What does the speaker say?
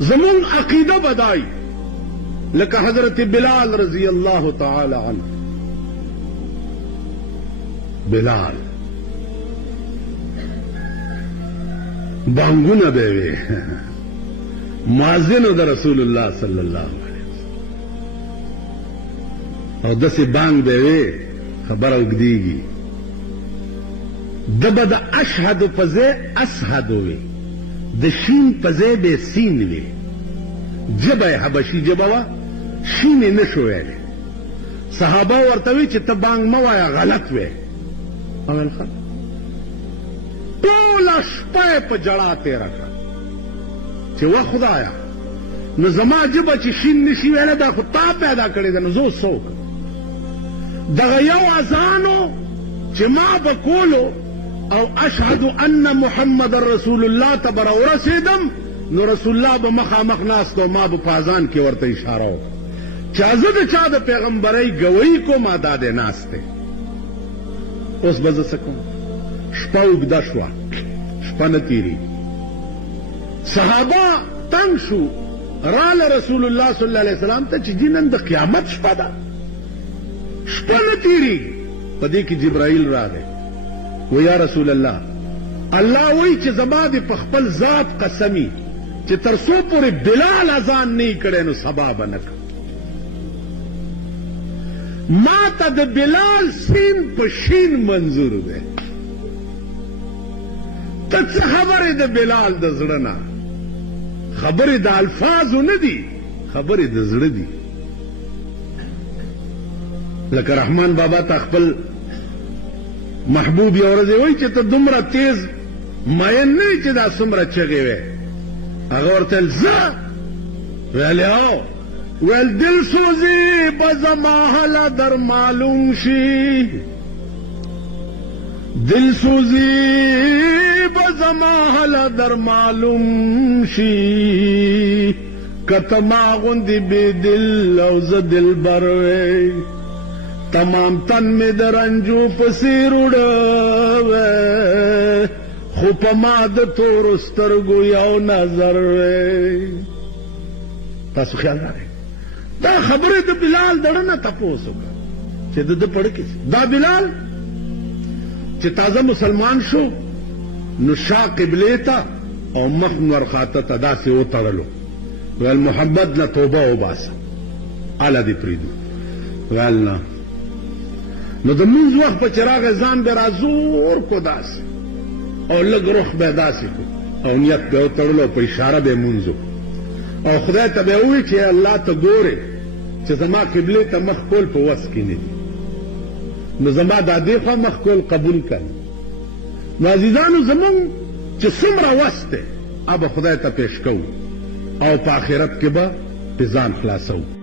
زمون عقیده بدای لکه حضرت بلال رضی اللہ تعالی عنہ. بلال بانگونه به وی مؤذن د رسول الله صلی الله علیه وسلم او داسې بانگ به وی خبره اوږدېږي ده به د اشهد په ځای اسهد وي د شین په ځای به سین وي ژبه یې حبشي ژبه وه شین یې نه شو ویلی صحابه ورته وی چې ته بانگ مه وایه غلط وی ویل ښه ټوله شپه یې په ژړا تېره کړه چې وا خدایه نو زما ژبه چې شین نشي ویلی دا خو تا پیدا کړې ده نو زه اوس څه وکړم دغه یو اذانو چې ما به کولو او اشهد ان محمد رسول الله ته به راورسېدم نو رسول الله به مخامخ ناست او ما به په اذان کې ورته اشاره وکړه چې زه د چا د پیغمبرۍ ګویي کوم دا دی ناست دی اوس به زه څه کوم شپه اوږده شوه شپه نه تېرېږي صحابه تنګ شو راله رسول الله صلی الله علیه وسلم ته چې نن د قیامت شپه ده شپه نه تېرېږي په دې کې جبرائیل راغی و یا رسول الله الله وایي چې زما دې په خپل ذات قسمي چې تر څو پورې بلال اذان نه یې کړی نو سبا به نه کړم ما ته د بلال سین په شین منظور دی ته څه خبرې د بلال د زړه نه خبرې د الفاظو نه دي خبرې د زړه دي لکه رحمان بابا ته خپل محبوب یو ورځ وایي چې ته دومره تیز مین نه یې چې دا څومره چغې وې هغه ورته ویل زه ویل او ویل دل سوزی به زما حاله در معلوم شي دل سوزی به زما حاله در معلوم شي که ته ما غوندې بې دل او زه دلبر وی تمام تن می د رنجو پسې روړوی خو په ما د تورو سترګو یو نظر وی تاسو خیال لرئ دا خبرې د بلال دړه نه تپوس وکړه چې د ده پړه کې دا بلال چې تازه مسلمان شو نو شا قبلې ته او مخ ورخاته ته داسې وتړلو ویل محمد نه توبه وباسه هله دې پرېږدو ویل نه نو د مونځ وخت په چې راغی ځان به رازور کو داسې او لږ رخ به داسې کو او نیت به وتړلو په اشاره به یې مونځ او خدای ته به یې ووایي چې الله ته ګورې چې زما قبلې ته مخ کول په وس کې نه دي نو زما دا دې خوا مخ کول قبول کړه نو عزیزانو زمونږ چې څومره وس دی هغه به خدای ته پیش کوو او په آخرت کې به پې ځان خلاصوو